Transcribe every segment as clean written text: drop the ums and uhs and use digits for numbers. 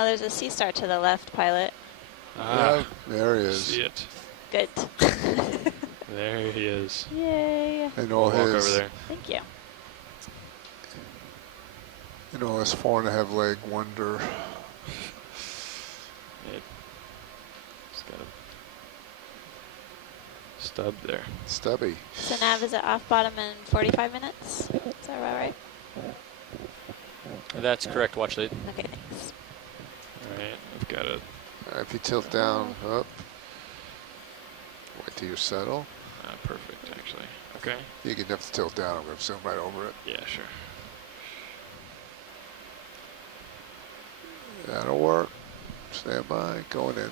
There's a sea star to the left, pilot. Yeah, there he is. See it. Good. There he is. Yay. And all We'll walk over his, there. Thank you. and all his 4.5 leg wonder. It's got a stub there. Stubby. So nav is it off bottom in 45 minutes? Is that about right? That's correct, watch lead. Okay, thanks. All right, I've got it. If you tilt down, up. Wait till you settle. Perfect, actually. Okay. You can have to tilt down. I'm going to zoom right over it. Yeah, sure. That'll work. Stand by. Going in.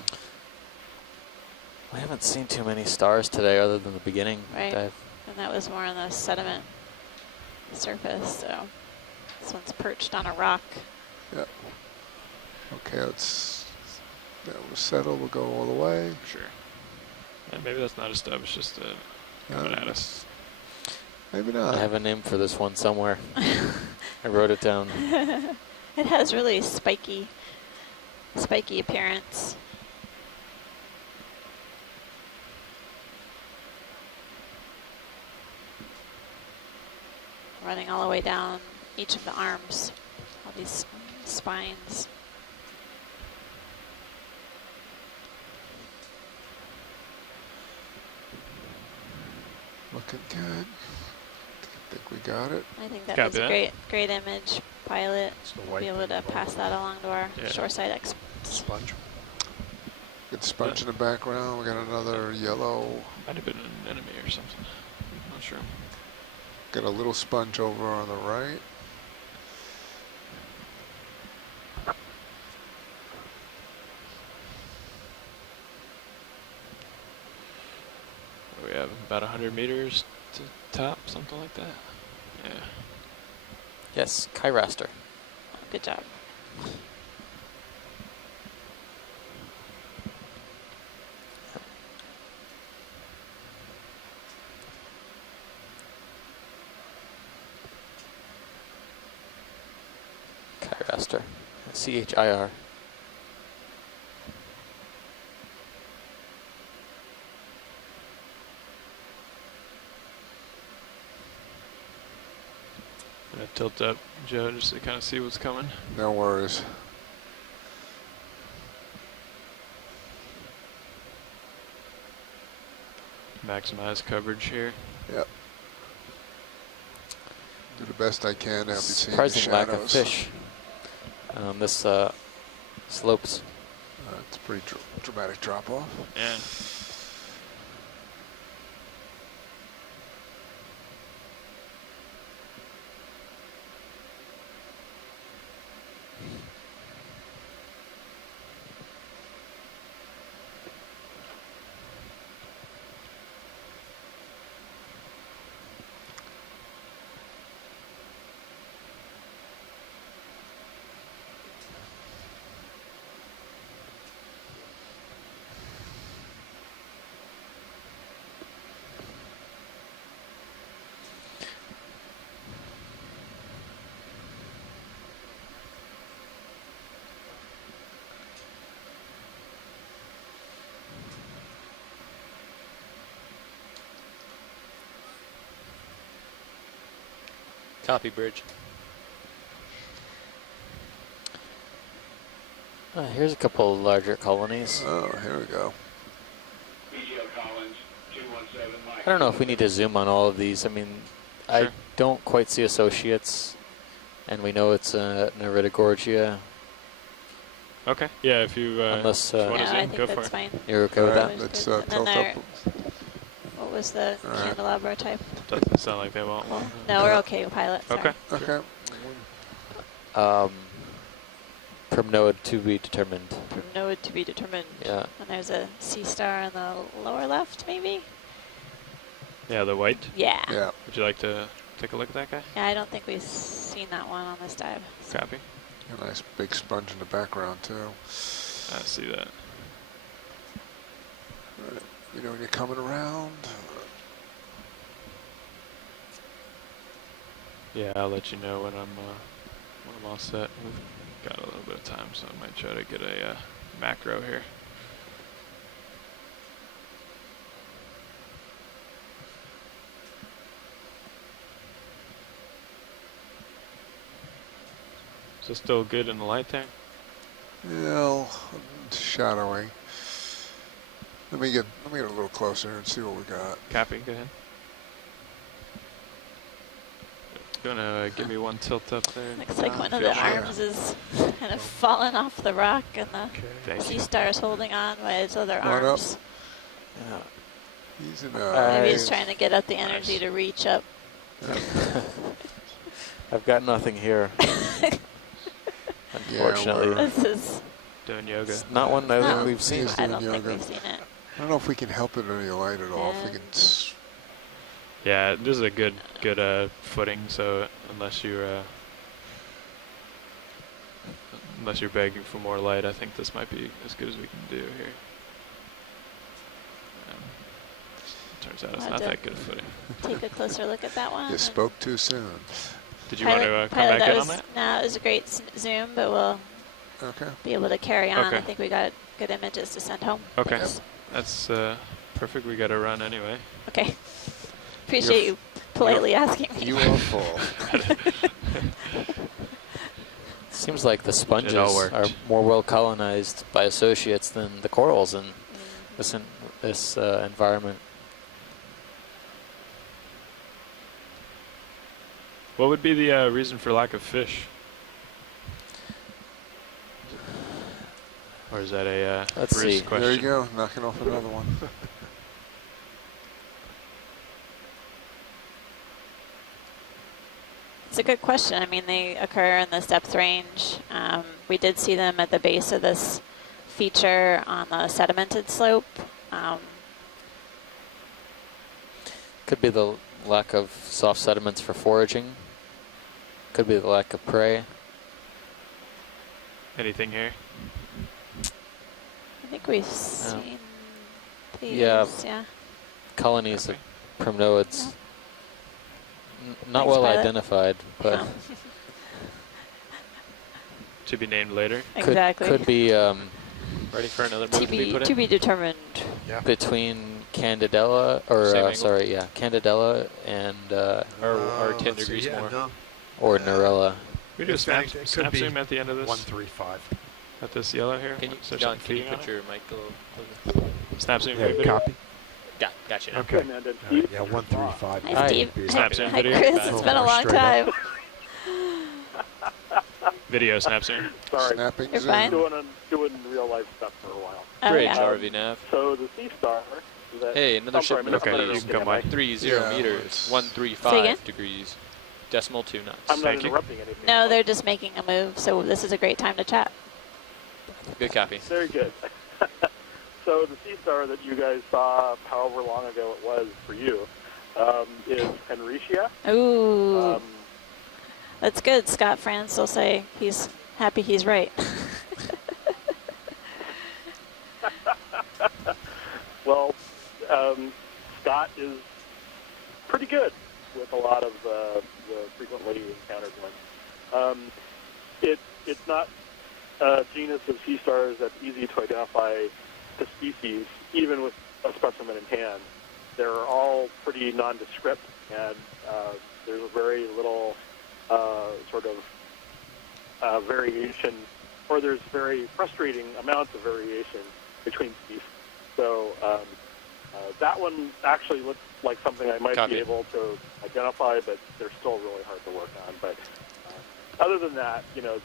We haven't seen too many stars today other than the beginning Right. dive. And that was more on the sediment surface, so this one's perched on a rock. Yep. Okay, that was settled. We'll go all the way. Sure. And maybe that's not a stub, it's just coming at us. Maybe not. I have a name for this one somewhere. I wrote it down. It has really spiky appearance. Running all the way down each of the arms, all these spines. Looking good. I think we got it. I think that Copy was a that. great image, pilot. It's the Be white able to pass that along to our Yeah. shoreside experts. sponge. Good sponge in the background. We got another yellow. Might have been an enemy or something. Not sure. Got a little sponge over on the right. We have about 100 meters to top, something like that. Yeah. Yes, Kyraster. Good job. Kyraster. C-H-I-R. I'm gonna tilt up, Joe, just to kind of see what's coming. No worries. Maximize coverage here. Yep. Do the best I can after seeing the Surprising lack of shadows. fish. This slopes. It's a pretty dramatic drop off. Yeah. Copy, bridge. Here's a couple larger colonies. Oh, here we go. I don't know if we need to zoom on all of these. I mean, I Sure. don't quite see associates, and we know it's an Iridogorgia. Okay. Yeah, if you Unless, want No, to I zoom, think go for that's it. fine. You're okay with All that? right, let's And then tilt there- up. What was the All right. candelabra type? Doesn't sound like they want one. No, we're okay, pilot. Sorry. Okay. Okay. Primnode to be determined. From node to be determined. Yeah. And there's a sea star on the lower left, maybe? Yeah, the white. Yeah. Yeah. Would you like to take a look at that guy? Yeah, I don't think we've seen that one on this dive. Copy. A nice big sponge in the background too. I see that. All right. You know when you're coming around. Yeah, I'll let you know when I'm all set. got a little bit of time, so I might try to get a macro here. Is it still good in the light there? Yeah, shadowy. Let me get a little closer and see what we got. Copy, go ahead. Gonna give me one tilt up there. Looks like one of Feel the sure. arms is kind of falling off the rock, and the Thank sea you. star's holding on by its other Come on up. arms. He's in Maybe he's trying to get up the energy Nice. to reach up. I've got nothing here. Unfortunately. we're- This is, Doing yoga. It's not one that No. we've seen. He's I doing don't think yoga. we've seen it. I don't know if we can help it in any light at all. If we Yeah. can. Yeah, this is a good footing. So unless you're begging for more light, I think this might be as good as we can do here. Turns out it's I'll not have that good a footing. Take a closer look at that one. You and spoke too soon. Did you want to come pilot, back in was, on that? No, it was a great zoom, but we'll Okay. be able to carry on. Okay. I think we got good images to send home. Okay. Thanks. That's perfect. We got to run anyway. Okay. Appreciate you politely asking me. You are full. Seems like the sponges worked. are more well colonized by associates than the corals in this environment. What would be the reason for lack of fish? Or is that a Let's Bruce see. question? There you go. Knocking off another one. It's a good question. I mean, they occur in this depth range. We did see them at the base of this feature on the sedimented slope. Could be the lack of soft sediments for foraging. Could be the lack of prey. Anything here? I think we've seen these. Yeah. Yeah. Colonies Okay. of primnoids. Yeah. Not Thanks, well pilot. identified, but No. To be named later? Exactly. could be Ready for another to move to be be put to in? be determined. between Candidella, or Same angle. sorry, yeah, Candidella and Or 10 let's see, degrees yeah, more. No, or Narella. We do a In snap, fact, it could snap be zoom at the end of this? 135. At this yellow here? Can you, Is there John, something can you feeding put on your mic a little closer? it? Snap zoom Yeah, video? copy. Gotcha. Okay. All right, yeah, 135. Hi, Hi. Steve. Would be- Snap zoom Hi, video? Chris. It's been a long Straight up. time. Video snap zoom. Sorry, Snapping You're zoom. fine. doing real life stuff for a while. Oh, Bridge, yeah. RV nav. So the Sea Star. That Hey, another I'm sorry, shipment Okay, of you please. can come by. 30 Yeah, meters, it's- Say again? 135 degrees, decimal 2 knots. I'm not Thank you. interrupting anything. No, they're just making a move, so this is a great time to chat. Good copy. Very good. So the Sea Star that you guys saw, however long ago it was for you, is Henricia. Ooh, Um, that's good. Scott Franz will say he's happy he's right. Well, Scott is pretty good with a lot of the frequently encountered ones. It's not a genus of sea stars that's easy to identify the species, even with a specimen in hand. They're all pretty nondescript, and there's very little sort of variation, or there's very frustrating amounts of variation between species. So that one actually looks like something I might Copy. be able to identify, but they're still really hard to work on. But other than that, you know,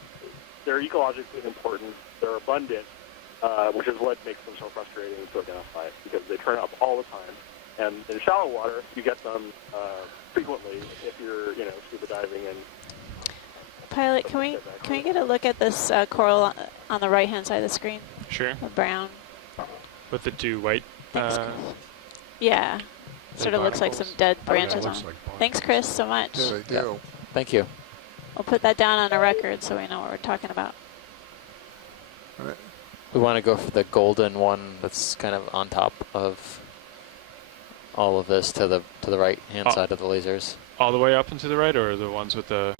they're ecologically important. They're abundant, which is what makes them so frustrating to identify, because they turn up all the time. And in shallow water, you get them frequently if you're, you know, scuba diving and. Pilot, can we get a look at this coral on the right hand side of the screen? Sure. The brown. With the two white. Thanks, Chris. Yeah, sort of looks like some dead branches on. looks like barnacles. Thanks, Chris, so much. Yeah, they do. Thank you. We'll put that down on a record so we know what we're talking about. We want to go for the golden one that's kind of on top of all of this to the right hand Oh. side of the lasers. All the way up and to the right, or the ones with the...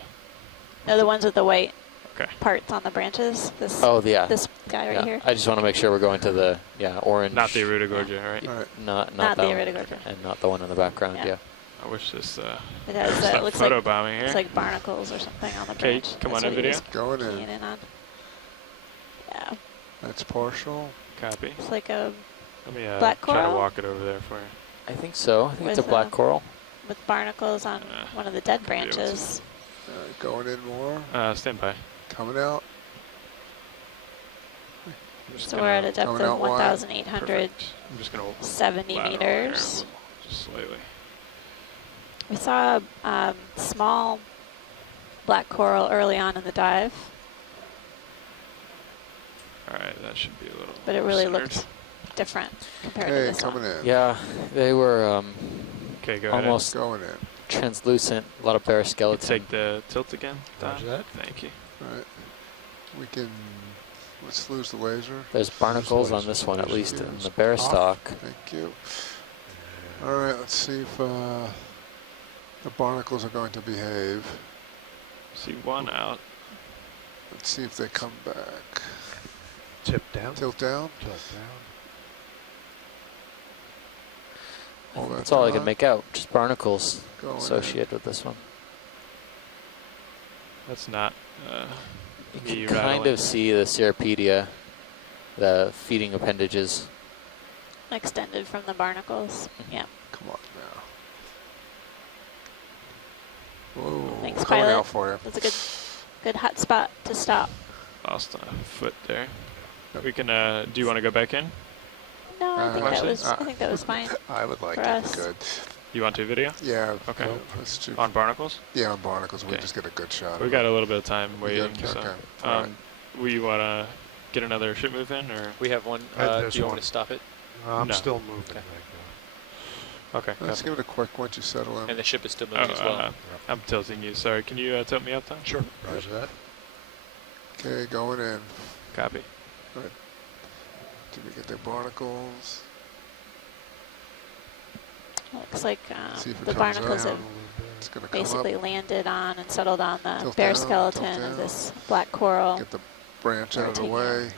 No, the ones with the white Okay. parts on the branches. This Oh, yeah. this guy right Yeah, here. I just want to make sure we're going to the orange. Not the Arutagorgia, right? All right. Not Not that the one, Arutagorgia. and not the one in the background. Yeah. Yeah. I wish this It has stop it looks photo like bombing here. it's like barnacles or something on the Okay, branch. come That's on in what he video. was Going keying in. in on. Yeah, That's partial. Copy. it's like a Let me Black try to coral? walk it over there for you. I think so. I think it's a With, black coral. with barnacles on one of the dead could be able to. branches. All right, going in more. Stand by. Coming out. I'm just So gonna- we're at a depth Coming of out wide. 1,870 Perfect. I'm just going to meters. just slightly. We saw a small black coral early on in the dive, All right, that should be a little. but it really centered. looked different compared to Okay, this coming one. in. Yeah, they were Okay, go ahead. almost Going in. translucent. A lot of bare You skeleton. take the tilt again, Don? Roger that. Thank you. All right. We can. Let's lose the laser. There's barnacles on this one, at least in the bare stock. Thank you. All right. Let's see if the barnacles are going to behave. See one out. Let's see if they come back. Tip down. Tilt down. Tilt down. Hold that That's all I can on. make out. Just barnacles Going in. associated with this one. That's not. You me can kind rattling. of see the Cirripedia, the feeding appendages. Extended from the barnacles. Yeah. Come on now. Whoa. Thanks, Coming pilot. out for you. That's a good hot spot to stop. Lost a foot there. Yep. We can. Do you want to go back in? No, I think that Actually, was. I think that was fine. I would like For it. us. Good. You want to video? Yeah. Okay. no, let's do. On barnacles? Yeah, on barnacles. We Okay. just get a good shot. We of got it. a little bit of time We waiting. good? So, Okay. All right. we want to get another ship move in, or We have one. There's Do you want one. me to stop it? I'm No. still moving Okay. right okay? Let's copy. give it a quick once you settle in. And the ship is still Oh, moving as well. I'm tilting you. Sorry. Can you tilt me up, Tom? now. Sure. Roger that. Okay, going in. Copy. Did we get their barnacles? Looks like See if it the comes barnacles down. have It's going to come basically up. landed on and settled on the Tilt bare down, skeleton tilt of down. this black coral. Get the branch out of the Taking way.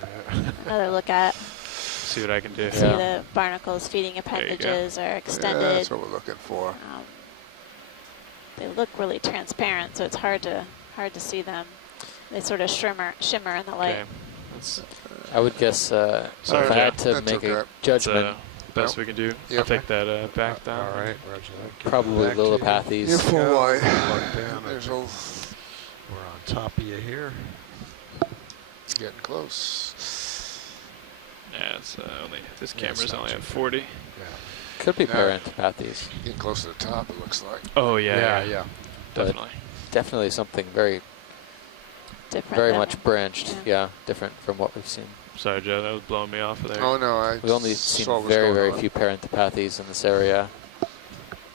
Another look at. See what I can do. See the barnacles feeding you go. appendages are Yeah, extended. that's what we're looking for. They look really transparent, so it's hard to see them. They sort of shimmer in the light. Okay. That's I would guess Sorry, if I had to That's make a okay. judgment, best we can do. Yep. I'll take that back down. All right. Roger that. Get probably back to you. You're Lillipathes. full Go. wide. Look down. I There's think a, we're on top of you here. getting close. Yeah, it's only this Yeah, it's camera's not only too at bad. 40. Yeah. Could be Yeah. Parantipathes. Getting close to the top, it looks like. Oh yeah, Yeah. But definitely. definitely something very, Different. very than- much branched. yeah. Yeah, different from what we've seen. Sorry, Joe, that was blowing me off of there. Oh no, I We've only seen saw what's very, going very on. few Parantipathes in this area.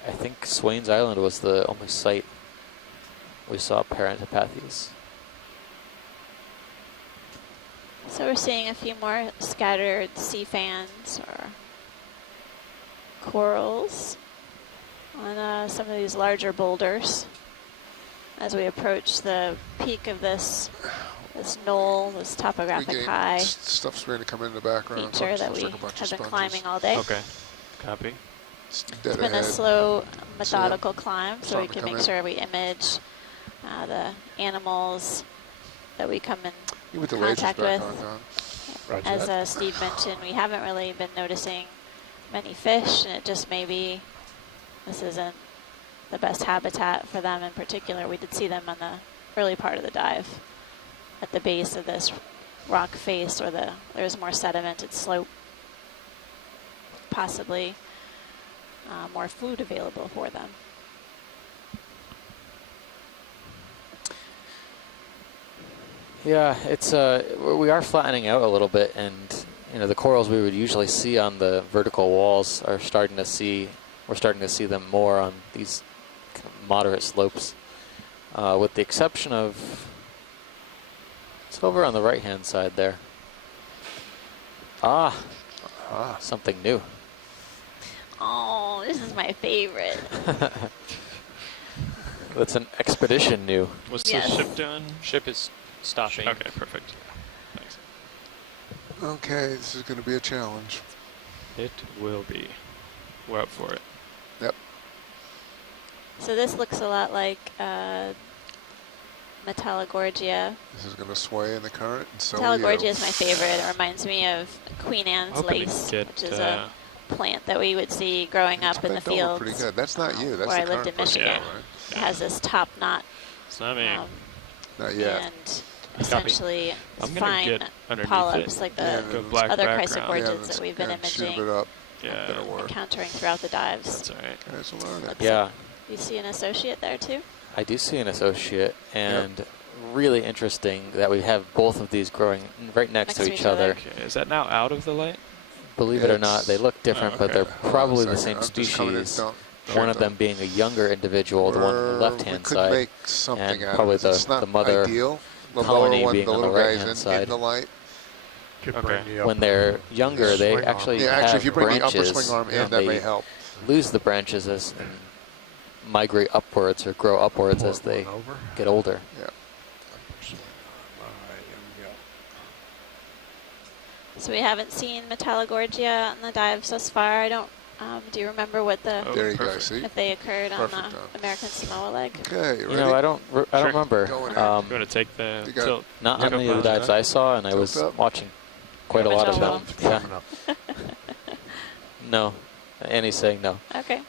I think Swain's Island was the only site we saw Parantipathes. So we're seeing a few more scattered sea fans or corals on some of these larger boulders as we approach the peak of this knoll, this topographic Regain- high Stuff's starting to come in the background. feature Looks that like we a bunch have of been sponges. climbing all day. Okay, copy. It's It's dead been a ahead. slow, methodical climb, so we Starting to can come make in. sure we image the animals that we come in You with the lasers contact back with. on, Don. Roger As that. Steve mentioned, we haven't really been noticing many fish, and it just may be this isn't the best habitat for them in particular. We did see them on the early part of the dive at the base of this rock face where there's more sedimented slope, possibly more food available for them. Yeah, it's we are flattening out a little bit, and the corals we would usually see on the vertical walls are starting to see. We're starting to see them more on these kind of moderate slopes, with the exception of it's over on the right-hand side there. Ah, something new. Oh, this is my favorite. That's an expedition new. What's Yes. the ship doing? Ship is stopping. Okay, perfect. Thanks. Okay, this is going to be a challenge. It will be. We're up for it. Yep. So this looks a lot like Metallogorgia. This is going to sway in the current, and so are Metallogorgia you. is my favorite. It reminds me of Queen Anne's Hoping to lace, get, which is a plant that we would see growing It's up in the bent over pretty fields. good. That's not you. That's where the I lived current in person, Michigan. right? It has this top knot, It's not me. Not yet. and essentially I'm gonna fine get underneath polyps it. like Yeah, the the black other background. chrysogorgids that we've been Shoot imaging it up. Yeah, That'll work. encountering throughout the dives. that's all right. Guys will learn it. Yeah, You see an associate there too? I do see an associate, and really interesting that we have both of these growing right next to each other. Okay, is that now out of the light? Believe it or not, they look different, but okay. they're Hold on a probably the second. same I'm just coming in. species. Don't One of shoot them being a younger individual, the one on the left-hand We could side, make something and out probably of it. It's not the mother ideal. The colony lower one, being the on the little guys right-hand in side. the light. Could Okay. bring you up When they're younger, they swing arm. actually Yeah, actually, have if you bring the upper branches, swing arm in, and that may they help. lose the branches as and migrate upwards or grow upwards as Port they one over. get older. Yeah. Swing arm. All right, here we go. So we haven't seen Metallogorgia on the dives thus far. I don't. Do you remember what the Oh, There you go. perfect. See. if they occurred on Perfect, the Don. American Samoa leg? Okay, you You know, I ready? don't Sure. remember. Go in. You want to take the You got tilt? Not Tilt on any of the up, dives I saw, and I Tilt was up. watching quite a Pretty lot much of all them. of Yeah, Coming up. no, Annie's saying no. Okay.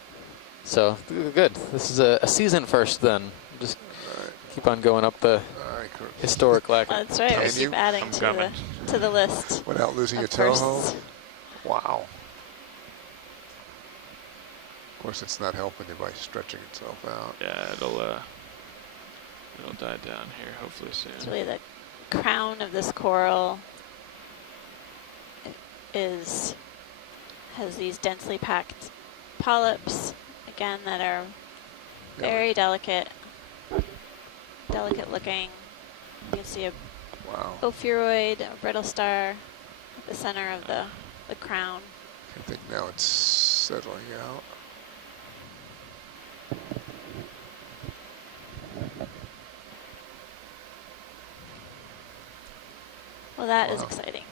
So good. This is a season first then. Just All right. keep on going up the All right, cool. historic ladder. That's right. We Can keep you? adding I'm to coming. the list. Without losing your Of toe firsts. hold. Wow. Of course, it's not helping you by stretching itself out. Yeah, it'll die down here hopefully soon. It's really the crown of this coral has these densely packed polyps, again, that are very delicate looking. You can see a Wow. ophiuroid, a brittle star at the center of the crown. I think now it's settling out. Well, that is Wow. exciting.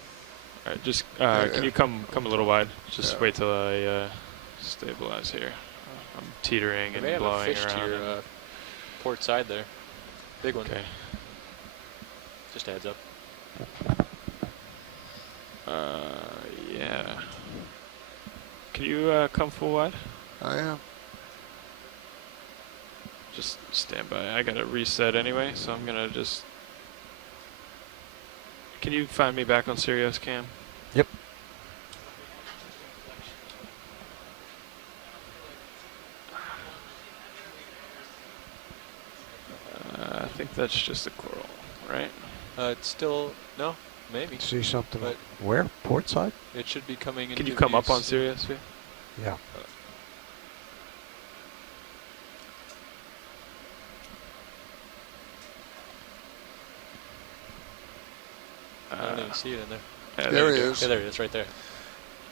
All right, just Yeah, can yeah. you come a little wide? Just Yeah. wait till I stabilize here. I'm teetering They and may have a blowing fish to around. your port side there. Big one. Okay. Just a heads up. Yeah. Can you come full wide? I am. Just stand by. I gotta reset anyway, so I'm gonna just. Can you find me back on Sirius cam? Yep. I think that's just a coral, right? It's still no, maybe. See something? But- Where? Port side? It should be coming in. Can you come up on Sirius? Yeah. I don't even see it in there. Yeah, There we he go. is. Yeah, there it is, right there.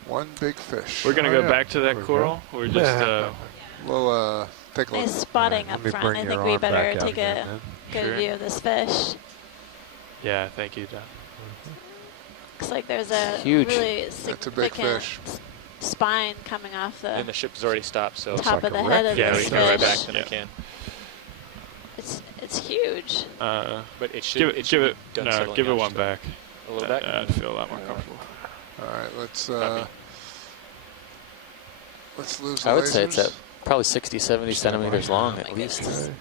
One big fish. We're gonna Oh, go yeah. back to There that we coral. We're just We'll take a look. Nice spotting Let up me front. bring I your think we arm back better out take again, a then. good Sure. view of this fish. yeah. Thank you, Don. Looks like there's a Huge. really That's a big significant fish. spine coming off And the ship's already stopped, so top like of the a head wreck. of Yeah, this we can go right fish. back. then Yeah. I can. It's huge. But it should. Give it it. should Give be it. done No, settling give it out one just back. A little back. I'd feel a lot more comfortable. All right, let's lose the I would say it's lasers. at probably 60, 70 centimeters long at least. Okay.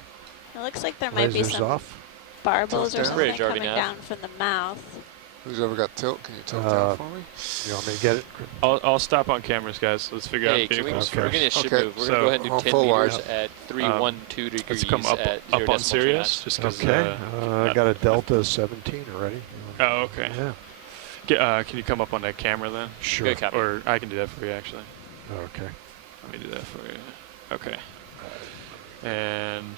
It looks like there might be Lasers some off. barbels or Down. something Bridge already coming now. down from the mouth. Who's ever got tilt? Can you tilt Uh, down for me? You want me to get it? I'll stop on cameras, guys. Let's figure Hey, out can we? vehicles Okay. We're gonna first. ship Okay, move. We're so gonna go ahead and do I'll 10 full meters wide. at 312 degrees. Let's come up at up on 0.2 Sirius, knots. just because. Okay. I got a Delta 17 already. Oh, okay. Yeah. Can you come up on that camera then? Sure. Good copy. Or I can do that for you, actually. Okay. Let me do that for you. Okay. And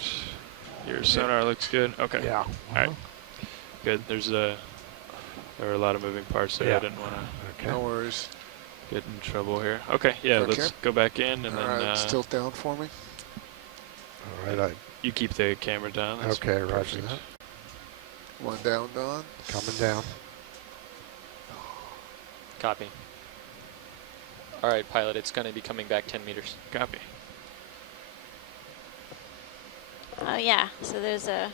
your sonar looks good. Okay. Yeah. All right. Good. There were a lot of moving parts there. Yeah. I didn't want to Okay. No worries. get in trouble here. Okay. Yeah. Okay. Let's go back in and All then right, tilt down for me. All right. you keep the camera down. That's Okay, roger perfect. that. One down, Don. Coming down. Copy. All right, pilot, it's going to be coming back 10 meters. Copy. Oh yeah, so there's a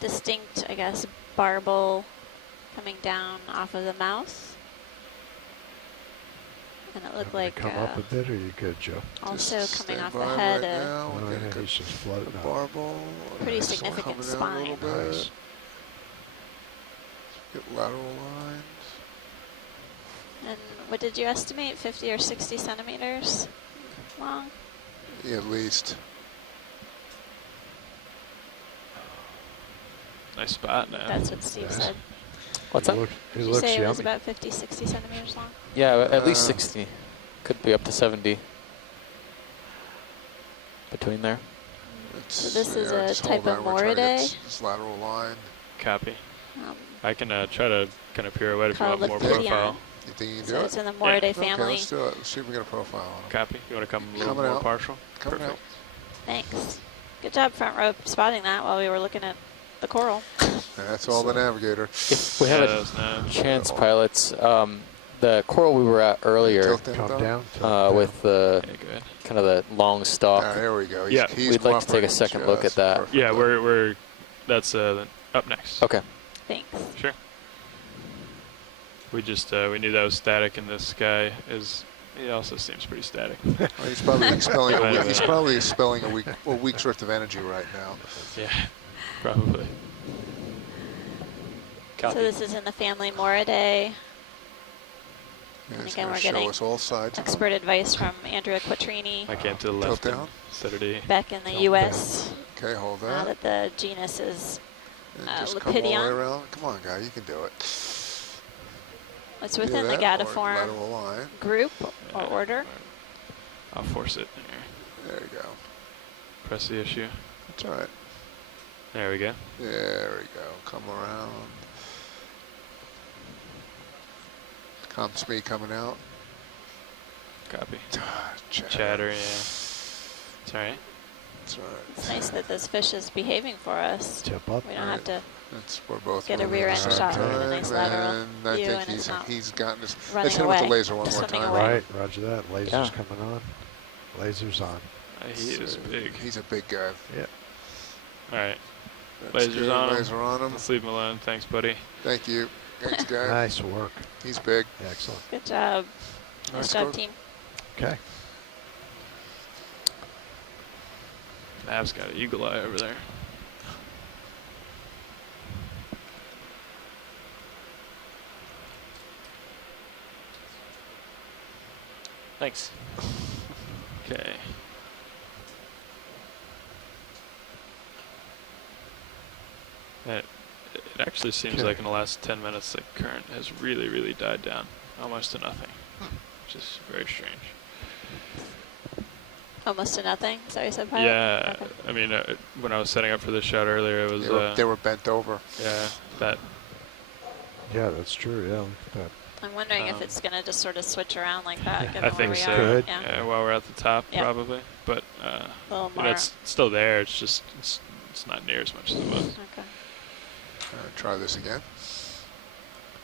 distinct, I guess, barbel coming down off of the mouth. And it looked like Come up a bit, or you good, Joe? also Just coming stand off by the head, right a now. Oh, We're getting yeah, good he's just floating up. barbel. pretty Nice. significant Coming down a little spine. bit. Nice. Get lateral lines. And what did you estimate, 50 or 60 centimeters long? Yeah, at least. Nice spot now. That's what Steve Nice. said. What's He that? look- He Did you looks say it was yummy. about 50, 60 centimeters long? Yeah, at least Uh, 60. Could be up to 70. Between there. It's, this is a just type hold of that. We're trying to get Moridae. this lateral line. Copy. Um, I can try to kind of pirouette if you Called want more Lepidion. profile. You think you can do so it? it's in the Moridae Yeah. family. Okay, let's do it. Let's see if we get a profile on it. Copy. You want to come a little Coming more out. partial? Coming Perfect. Thanks. Good job, front row, spotting that while we were looking at the coral. And that's all the navigator. If we have Yeah, a that's nice. chance, pilots, the coral we were at earlier Tilt them Come down. down. tilt down. with the Okay, good. kind of the long stalk, Ah, there we go. He's, Yeah. he's We'd like to take a cooperating second look at just that. perfectly. Yeah, we're that's up next. okay. Thanks. Sure. We just we knew that was static, and this guy is. He also seems pretty static. Well, he's probably expelling Wait a minute. he's probably expelling a week's worth of energy right now. Yeah, probably. Copy. So this is in the family Moridae. Yeah, And he's again, gonna we're show getting us all sides. of expert advice from Andrea Quattrini I can't to the Tilt left down. instead of D. back in the Tilt U.S. them. Okay, hold Now that. that the genus is, And just come all the way Lepidion. around. Come on, guy, you can do it. it's Do within the that, or gadiform lateral line. group or Yeah. order. I'll force it. There. There you go. Press the issue. That's all right. There we go. There we go. Come around. Comp speed coming out. Copy. Chatter. Chatter, yeah. It's all right. That's all right. It's nice that this fish is behaving for us. Tip up. We don't have to That's we're both get a moving rear at end the same shot with a time, nice lateral and I view, think and it's not he's gotten this. running Let's hit him with the away, laser one more swimming time. away. Right, roger that. Lasers Yeah. coming on. Lasers on. He is big. He's a big guy. Yeah. All right. That's Lasers good. on him. Laser on him. Let's leave him alone. Thanks, buddy. Thank you. Thanks, guy. Nice work. He's big. Excellent. Good job. Nice job, go. team. Okay. Mav's got an eagle eye over there. Thanks. Okay. It actually seems Okay. like in the last 10 minutes the current has really, really died down. Almost to nothing. Which is very strange. Almost to nothing. Is that what you said, Pilot? Yeah, Okay. I mean, when I was setting up for this shot earlier, it was, They were bent over. yeah, that, Yeah, that's true. Yeah, look at that. I'm wondering if it's going to just sort of switch around like that, given I where think we so. are. Could. Yeah. while we're at the top, Yeah. probably. But, A little you more. know, it's still there, it's just, it's not near as much as it was. Okay. Try this again.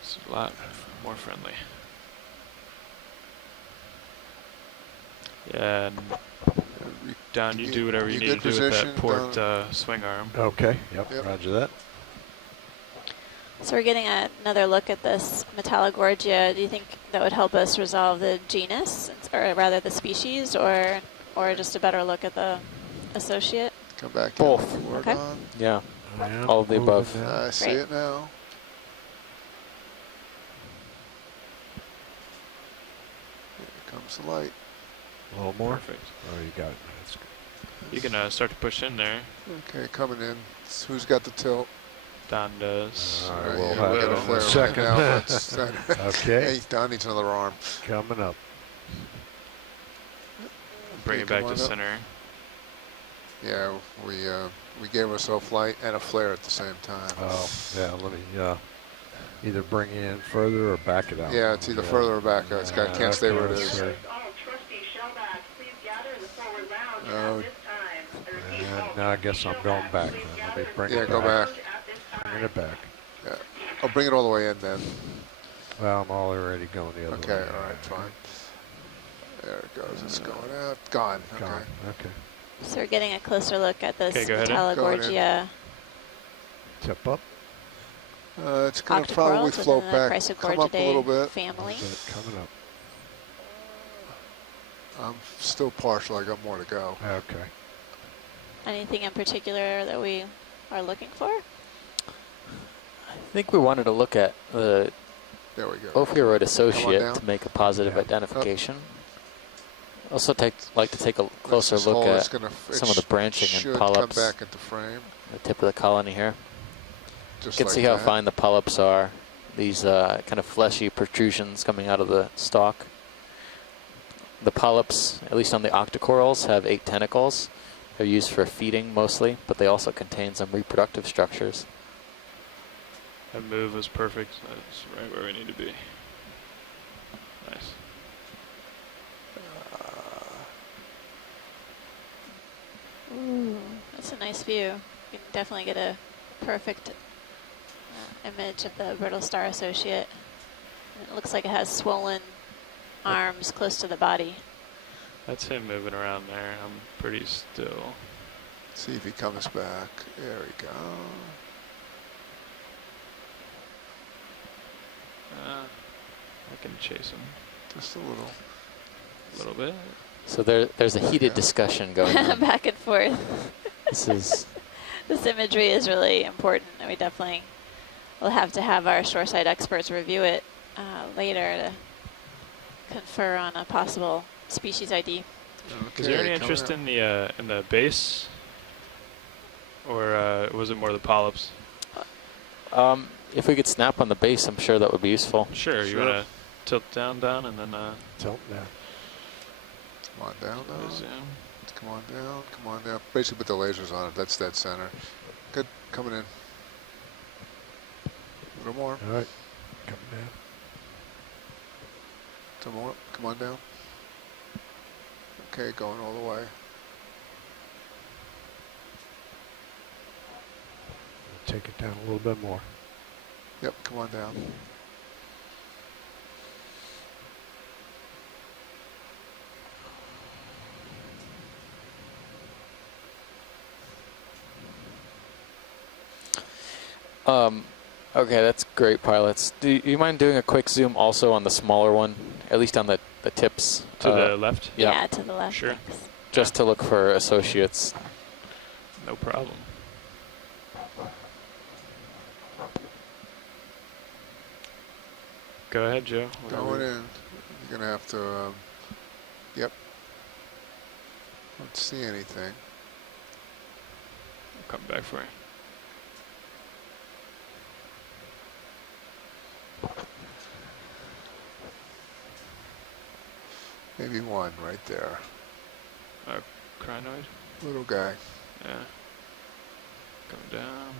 It's a lot more friendly. Yeah, and down, you do whatever you need to good do with that position, port down. swing arm. Okay. Yep. Yep. Roger that. So we're getting another look at this Metallogorgia. Do you think that would help us resolve the genus, or rather the species, or just a better look at the associate? Come back. Both. In. Word Okay. on. Yeah. Yeah, All of the moving above. now. I see Great. it now. Here comes the light. A little more. Perfect. Oh, you got it. That's good. You can start to push in there. Okay, coming in. Who's got the tilt? Don does. All right, Right, we'll yeah, have we it got a in a flare second. right now. Okay. Hey, Don needs another arm. Coming up. Bring Okay, it back come to on up. center. Yeah, we gave ourselves light and a flare at the same time. Oh, yeah. Let me either bring it in further or back it out. Yeah, it's either further or back. It's got can't stay where it okay, is. so- All trustee shellbacks, please gather in the forward lounge Oh. at this time. I repeat, And all now I guess I'm going back. please Then. Let gather me in bring Yeah, it go back. back. at this time. Bring it back. Yeah. I'll bring it all the way in then. Well, I'm already going the other way. Okay, all right, fine. There it goes. It's going out. Gone. Okay. Gone. Okay. So we're getting a closer look at this Okay, go ahead. Metallogorgia Tip up. It's going to probably octocorals float within the back, come up a little Chrysogorgidae bit. family. That's it, coming up. I'm still partial. I got more to go. Okay. Anything in particular that we are looking for? I think we wanted to look at the There we go. ophiuroid down. associate to make a positive Yeah. identification. Also like to take a closer This look hole is at gonna, some of the branching should and polyps. come back into frame. The tip of the colony here. Just You can like see how that. fine the polyps are. These kind of fleshy protrusions coming out of the stalk. The polyps, at least on the octocorals, have 8 tentacles. They're used for feeding mostly, but they also contain some reproductive structures. That move was perfect. That's right where we need to be. Nice. Ooh, that's a nice view. You can definitely get a perfect image of the brittle star associate. And it looks like it has swollen arms close to the body. That's him moving around there. I'm pretty still. See if he comes back. There we go. I can chase him Just a little. a little bit. So there's a heated discussion going on. Back and forth. This is This imagery is really important, and we definitely will have to have our shoreside experts review it later to confer on a possible species ID. Is there any coming interest up. in the base, or was it more the polyps? if we could snap on the base, I'm sure that would be useful. Sure. You Sure. want to tilt down, and then Tilt now. Come on down now. zoom. Come on down. Come on down. Basically put the lasers on it. That's dead center. Good. Coming in. A little more. All right. Coming down. Some more. Come on down. Okay, going all the way. Take it down a little bit more. Yep, come on down. Okay, that's great, pilots. Do you mind doing a quick zoom also on the smaller one, at least on the tips? To the left? Yeah. To the left. Sure. Thanks. Just to look for associates. No problem. Go ahead, Joe. Going in. You're gonna have to. Yep. Don't see anything. I'll come back for you. Maybe one right there. Crinoid? Little guy. Yeah. Come down.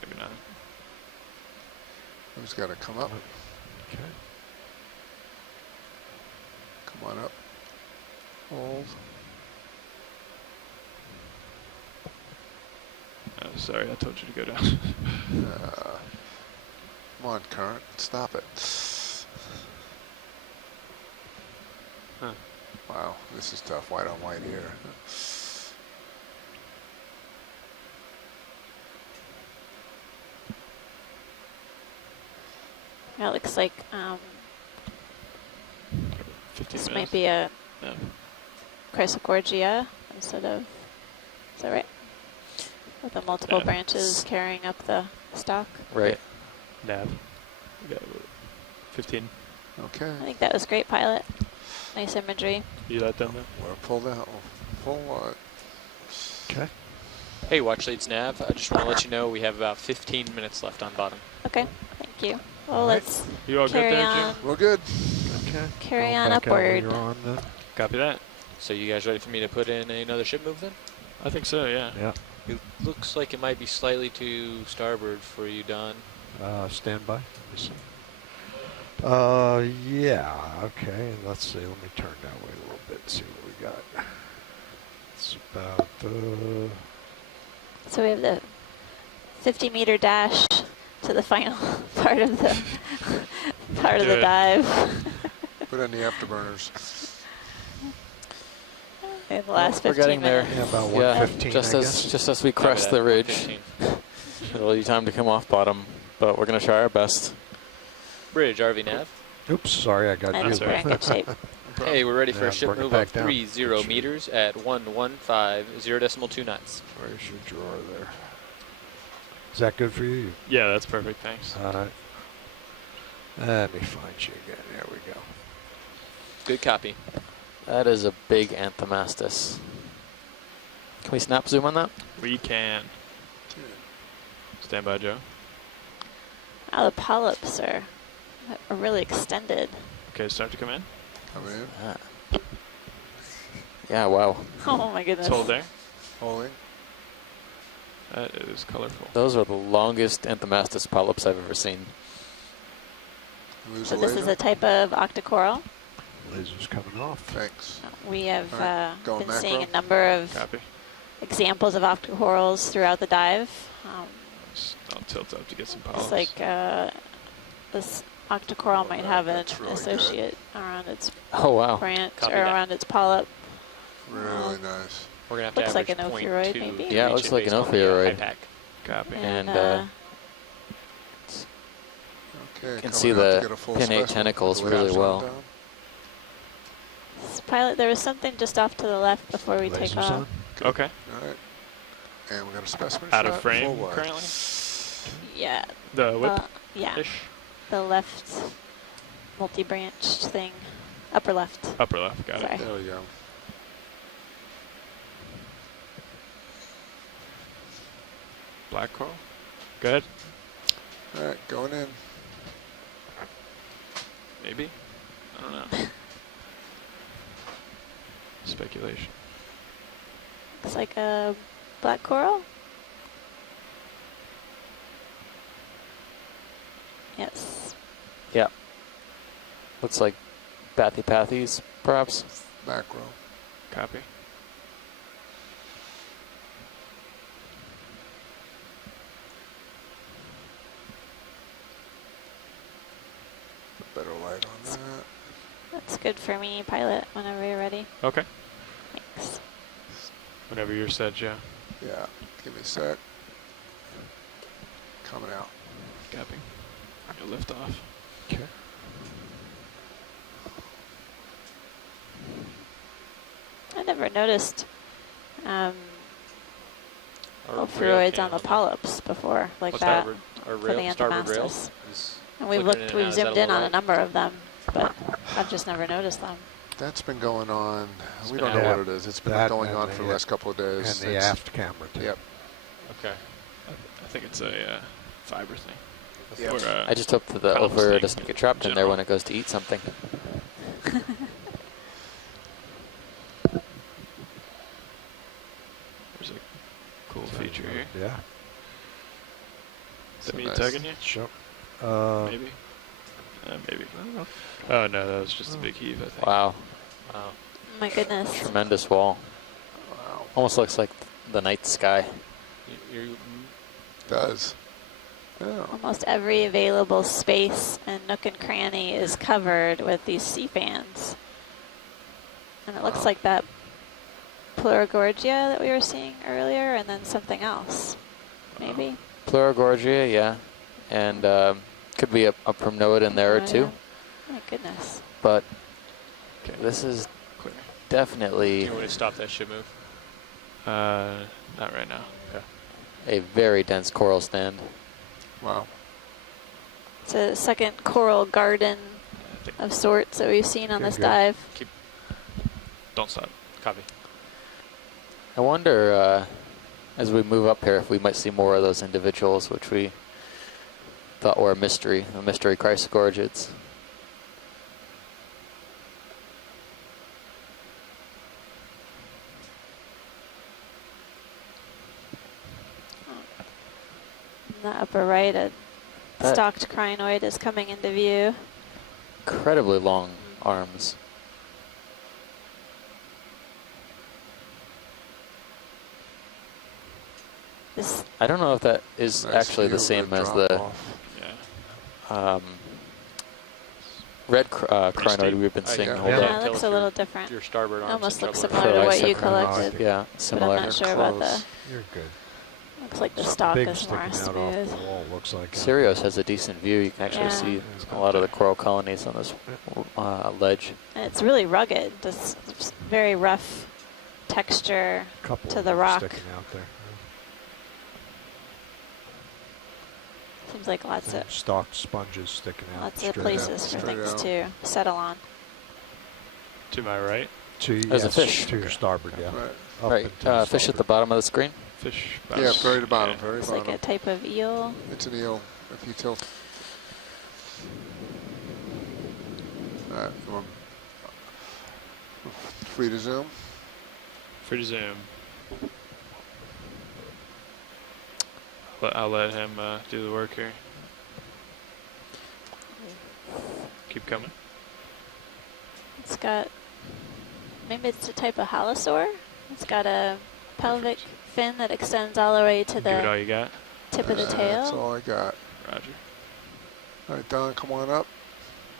Maybe not. Who's got to come up? Okay. Come on up. Hold. Sorry, I told you to go down. Come on, current. Stop it. Huh. Wow, this is tough. White on white here. Yeah, it looks like 15 this minutes. might be a Yeah. Chrysogorgia instead of, is that right? With the multiple Yeah. branches carrying up the stalk. Right. Nav. We got 15. Okay. I think that was great, pilot. Nice imagery. You let them know? We're pulled out. Pull what? Okay. Hey, Watch Leads Nav, I just want to let you know we have about 15 minutes left on bottom. Okay, thank you. Well, All right. let's You all good carry there, on. Jim? We're good. Okay. Carry Going on back out when upward. you're on then. Copy that. So you guys ready for me to put in another ship move then? I think so, yeah. Yeah. It looks like it might be slightly to starboard for you, Don. Stand by. Let me see. Yeah. Okay. Let's see. Let me turn that way a little bit and see what we got. It's about So we have the 50-meter dash to the final part of the Do it. dive. Put in the afterburners. In the last We're 15 getting there. minutes. Yeah, about Yeah, 115, just I as guess. just as we Copy crest that, the ridge, 115. it'll be time to come off bottom, but we're gonna try our best. Bridge, RV nav. Oops, sorry, I got I you. think we're in good shape. Hey, we're ready for Yeah, a ship bring it move back of down. 30 meters at 115.0.2 knots. Where's your drawer there? Is that good for you? Yeah, that's perfect. Thanks. All right. Let me find you again. There we go. Good copy. That is a big Anthomastus. Can we snap zoom on that? We can. Stand by, Joe. Oh, the polyps are really extended. Okay, start to come in. Come in. Ah. Yeah, wow. Oh my goodness. Let's hold there. Holding. That is colorful. Those are the longest Anthomastus polyps I've ever seen. Lose So the this is laser. a type of octocoral. Laser's coming off. Thanks. We have All right, going been macro. seeing a number of Copy. examples of octocorals throughout the dive. I'll tilt up to get some polyps. It's like this octocoral might have an that's really associate around its Oh, wow. branch Copy or that. around its polyp. Really nice. We're gonna have to Looks like average an ophiuroid, 0.2 maybe? to Yeah, it reach looks like an based on the, ophiuroid. high pack. Copy. And, Okay. can coming see out to the get a full pinnate specimen. tentacles The really laser's well. on down. This pilot, there was something just off to the left before we take Laser's off. on. Okay. All right. And we got a specimen Out shot. of frame full wide. currently. Yeah. The whip Yeah. ish. The left multi-branched thing. Upper left. Upper left. Got Sorry. it. There we go. Black coral. Good. All right, going in. Maybe. I don't know. Speculation. Looks like a black coral. Yes. Yeah. Looks like Bathypathes, perhaps. Macro. Copy. Better light on that. That's good for me, pilot, whenever you're ready. Okay. Thanks. Whenever you're set, Joe. Yeah. Give me a sec. Coming out. Copy. You'll lift off. Okay. I never noticed Our ophiuroids rail on cam the polyps before, like What's that. starboard? Our for the rail, starboard rail Anthomastus. is And we've flickering looked, in and we've out. Is that zoomed in little on a right? number of them, but I've just never noticed them. That's been going on. It's We been don't know out. what it is. It's been That going and on for the the- last couple of And days. the It's- aft camera, too. Yep. Okay. I think it's a fiber thing. Yep. Or, I just hope that the columns ophiuroid thing doesn't get trapped in there general. when it goes to eat something. There's a cool feature here. Yeah. Is that So me nice. tugging you? Sure. Maybe. Maybe. Oh no, that was just a big heave, I think. Wow. Wow. My goodness. Tremendous wall. Wow. Almost looks like the night sky. You Does. Yeah. Almost every available space and nook and cranny is covered with these sea fans. And it looks Wow. like that Pleurogorgia that we were seeing earlier, and then something else, maybe. Pleurogorgia, yeah. And could be a primnoid in there Oh, too. yeah. My goodness. But Okay. this is Clear. definitely want me to stop that ship move? Not right now. a very dense coral stand. Wow. It's a second coral garden I think. of sorts that we've seen on Okay, this good. dive. Don't stop. Copy. I wonder, as we move up here, if we might see more of those individuals, which we thought were a mystery chrysogorgids. In the upper right, a That- stalked crinoid is coming into view. Incredibly long arms. This I don't know if that is Nice actually view the of same as drop the off. Pretty crinoid steep. we've been seeing I the can whole Yeah. day. Yeah, it tell looks if a little your- different. Your starboard arm's Almost in looks trouble. similar to what you Isochronistic. collected. Yeah, But similar. I'm not sure about the. Close. You're good. Looks like the Something stalk big is more sticking out smooth. off the wall, looks like. Sirius has a decent view. You can actually Yeah. see It's a lot of the coral colonies on this ledge. And it's really rugged. Just very rough texture. Couple to of the them rock. sticking out there. Seems like lots of Stalked sponges sticking out. lots of straight places out. for straight things out. to settle on. To my right. Yes, There's a fish. To your starboard, yeah. Right. Up Right, and to the fish at the starboard. bottom of the screen. Fish. Yeah, very the bottom, Yeah. very It's like bottom. a type of eel. It's an eel. If you tilt. Alright, free to zoom. Free to zoom. But I'll let him do the work here. Keep coming. It's got, maybe it's a type of halosaur. It's got a pelvic fin that extends all the way to Give it all the you got. tip of the That's tail. all I got. Roger. Alright, Don, come on up.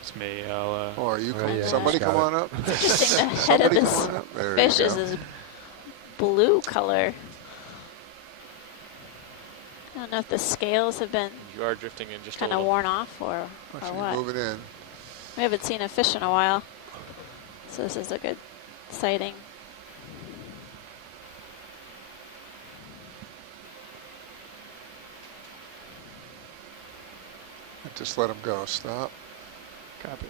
It's me. I'll. Or you Oh, come, yeah, somebody he's come got on up. Interesting, the head of Somebody this come on up. There fish you is go. this blue color. I don't know if the scales have been You are drifting in just a kind of little. worn off or Watch you what. move it in. We haven't seen a fish in a while, so this is a good sighting. Just let him go. Stop. Copy.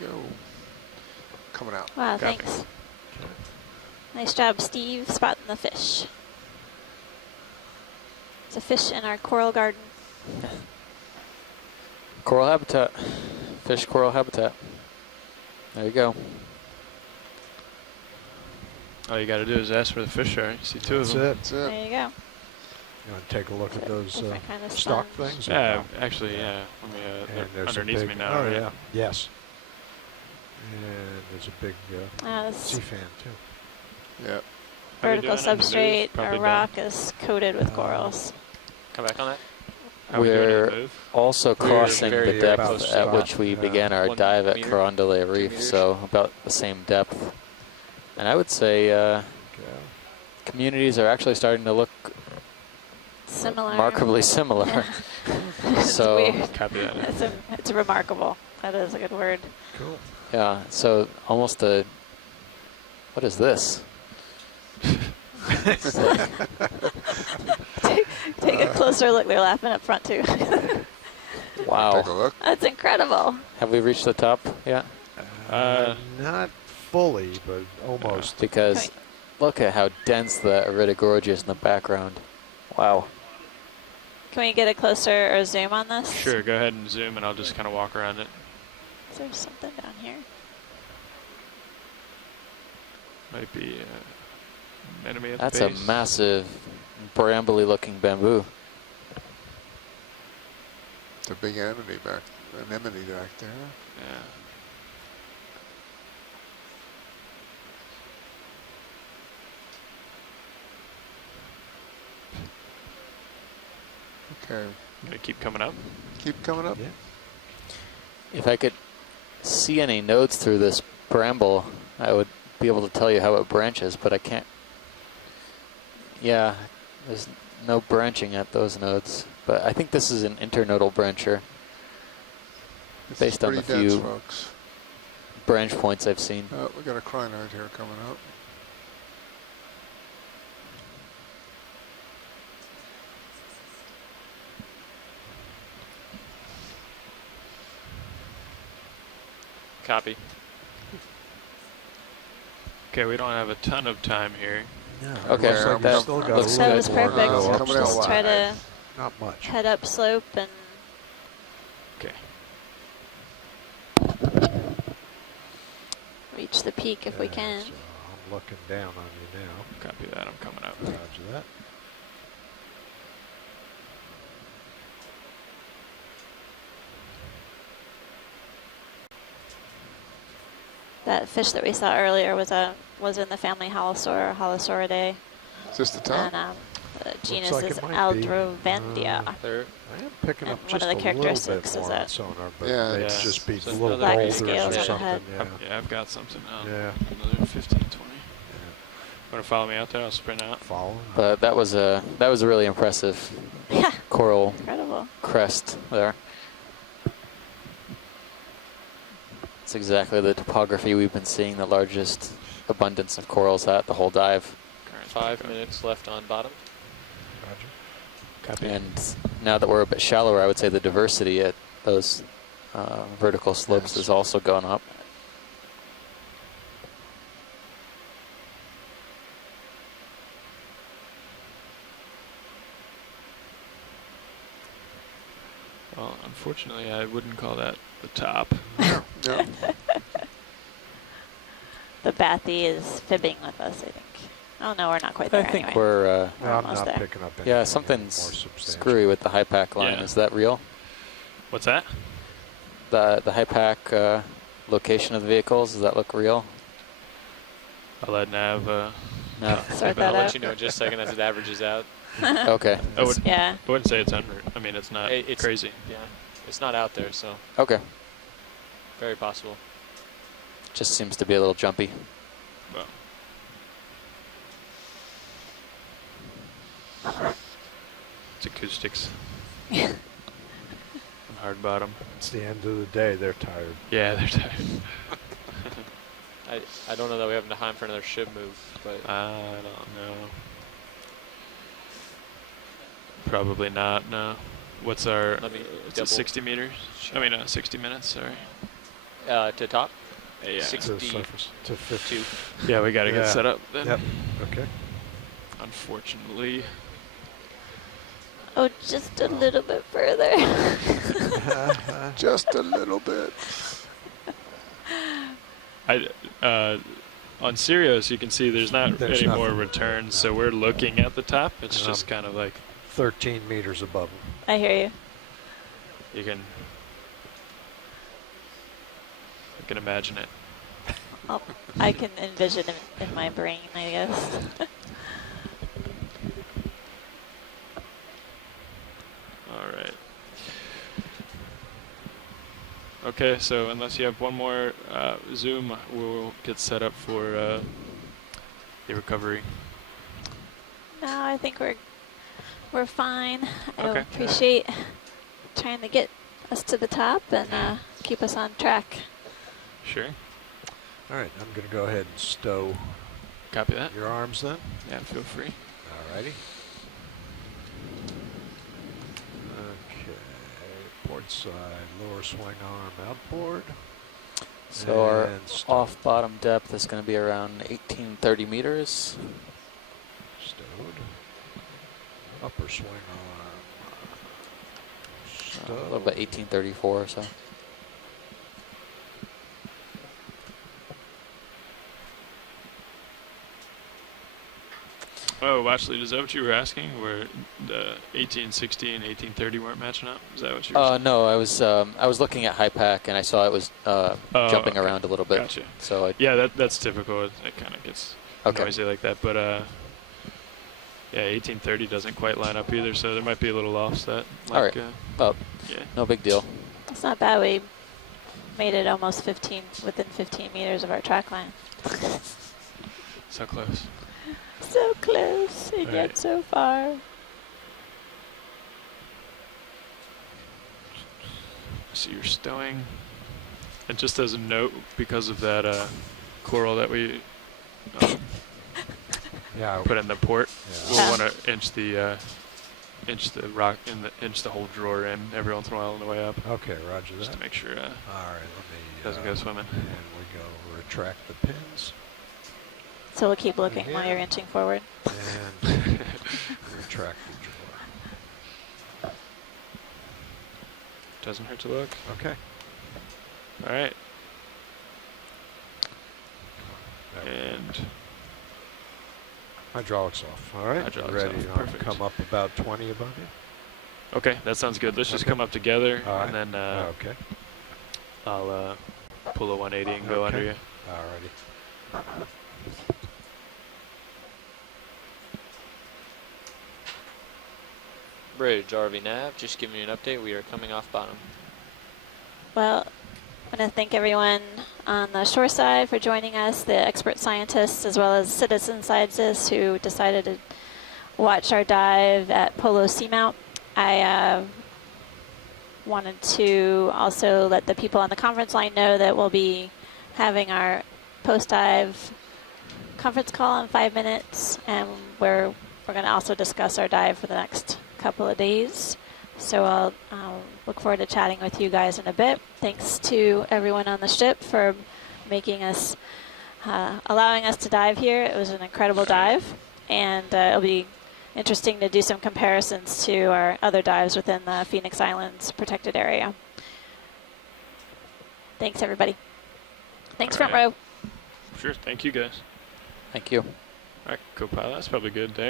There you go. Coming out. Wow, Copy. thanks. Nice job, Steve, spotting the fish. It's a fish in our coral garden. Coral habitat. Fish coral habitat. There you go. All you got to do is ask for the fish shark. You see two That's of them. it. That's it. There you go. You want to take a look at those Different kind of stock sponge. things? or Yeah, no? actually, yeah. Let me, And they're there's a underneath big, me now. Oh, right? yeah. Yes. And there's a big This sea fan, too. Yeah. How you vertical doing on the move? substrate Probably or rock is coated with corals. Come back on that. How we doing on the We're move? also crossing very, the very depth close at to which we that. began our 1 dive at meter, Carondelet 2 Reef, meters. so about the same depth. And I would say communities are actually starting to look Similar. remarkably similar. It's So weird. Copy that. It's remarkable. That is a good word. Cool. yeah, so almost a, what is this? It's like- Take a closer look. They're laughing up front too. Take a wow. look. That's incredible. Have we reached the top yet? Not fully, but almost. Because look at how dense the Iridogorgia is in the background. Wow. Can we get a closer or zoom on this? Sure, go ahead and zoom and I'll just kind of walk around it. Is there something down here? Might be enemy at That's the a base. massive, brambly looking bamboo. It's a big anemone back there. Yeah. Okay. Gonna keep coming up. Keep coming up. Yeah. If I could see any nodes through this bramble, I would be able to tell you how it branches, but I can't. Yeah, there's no branching at those nodes, but I think this is an internodal brancher This is based on the pretty dense, few folks. branch points I've seen. Oh, we got a crinoid here coming up. Copy. Okay, we don't have a ton of time here. Yeah, Okay, looks like that we still got a looks little That good. was bit more to perfect. go up Coming out still. Just try to Not much. head up slope and Okay. reach the peak if we Yeah, can. so I'm looking down on you now. Copy that. I'm coming up. Roger that. That fish that we saw earlier was in the family Halosauridae, Is this the top? and the genus like is it might be. Aldrovandia. There. I am picking And up one just of the a little bit characteristics is more on that- sonar, but Yeah, maybe it's- just be so little another boulders scales or on the something. head. Yeah. Yeah, I've got something out. Yeah. Another 15, 20. Want to follow me out there? I'll sprint out. Follow. But that was a really impressive Yeah, coral incredible. crest there. It's exactly the topography we've been seeing the largest abundance of corals at the whole dive. Current 5 minutes left on bottom. Roger. Copy. And now that we're a bit shallower, I would say the diversity at those vertical slopes is also going up. Well, unfortunately, I wouldn't call that the top. No. The Bathy is fibbing with us, I think. Oh no, we're not quite there I think anyway. we're No, I'm almost not there. picking up anything yeah, more something's substantial. screwy with the high pack line. Yeah. Is that real? What's that? The high pack location of the vehicles, does that look real? I'll let Nav. No. Sort I'll that let out. you know in just a second as it averages out. Okay. Yeah. I wouldn't say it's it's I mean, it's not It's- crazy. Yeah, it's not out there, so Okay. very possible. Just seems to be a little jumpy. Well, it's acoustics. Yeah. And hard bottom. It's the end of the day. They're tired. Yeah, they're tired. I don't know that we have time for another ship move, but I don't know. Probably not, no. What's our, Let me it's double 60 meters? I mean, 60 minutes, sorry. to top. Yeah. Six- To the 60 surface. To 50. Yeah, we got to get Yeah. set up then. Yep. Okay. Unfortunately. Oh, just a little bit further. Just a little bit. On Sirius, you can see there's not There's any more nothing. returns, so we're looking at the top. It's just kind of like 13 meters above them. I hear you. you can imagine it. I can envision it in my brain, I guess. All right. Okay, so unless you have one more Zoom, we'll get set up for the recovery. No, I think we're fine. I Okay. appreciate trying to get us to the top and keep us on track. Sure. All right. I'm going to go ahead and stow Copy that. your arms then. Yeah, feel free. All righty. Okay. Port side, lower swing arm outboard. So our And stow. off bottom depth is going to be around 1830 meters. Stowed. Upper swing arm. A little bit 1834 or so. Oh, actually, is that what you were asking? Where the 1860 and 1830 weren't matching up? Is that what you were saying? No, I was looking at high pack and I saw it was jumping okay. around a little bit. Gotcha. So I, Yeah, that's typical. It kind of gets okay. noisy like that. But yeah, 1830 doesn't quite line up either, so there might be a little offset. Like, All right. Well, yeah. no big deal. It's not bad. We made it almost within 15 meters of our track line. So close. So close and Right. yet so far. So you're stowing. And just as a note, because of that coral that we Yeah. put in the port, Yeah. we'll Yeah. want to inch the rock inch the whole drawer in every once in a while on the way up, Okay, roger just that. to make sure All right, let me. doesn't go swimming. And we go retract the pins So we'll keep looking while you're inching forward. and retract the drawer. Doesn't hurt to look. Okay. All right. There we go. And Hydraulics off. All right. Hydraulics ready off, to perfect. come up about 20 above you? okay, that sounds good. Let's just Okay. come up together, All right. and then Okay. I'll pull a 180 and go under Okay. you. Alrighty. Bridge, RV nav, just giving you an update. We are coming off bottom. Well, I want to thank everyone on the shore side for joining us, the expert scientists as well as citizen scientists who decided to watch our dive at Polo Seamount. I wanted to also let the people on the conference line know that we'll be having our post-dive conference call in 5 minutes, and we're going to also discuss our dive for the next couple of days. So I'll look forward to chatting with you guys in a bit. Thanks to everyone on the ship for making us, allowing us to dive here. It was an incredible dive, and it'll be interesting to do some comparisons to our other dives within the Phoenix Islands protected area. Thanks, everybody. Thanks, All front right. row. Sure. Thank you, guys. Thank you. All right, co-pilot. That's probably good.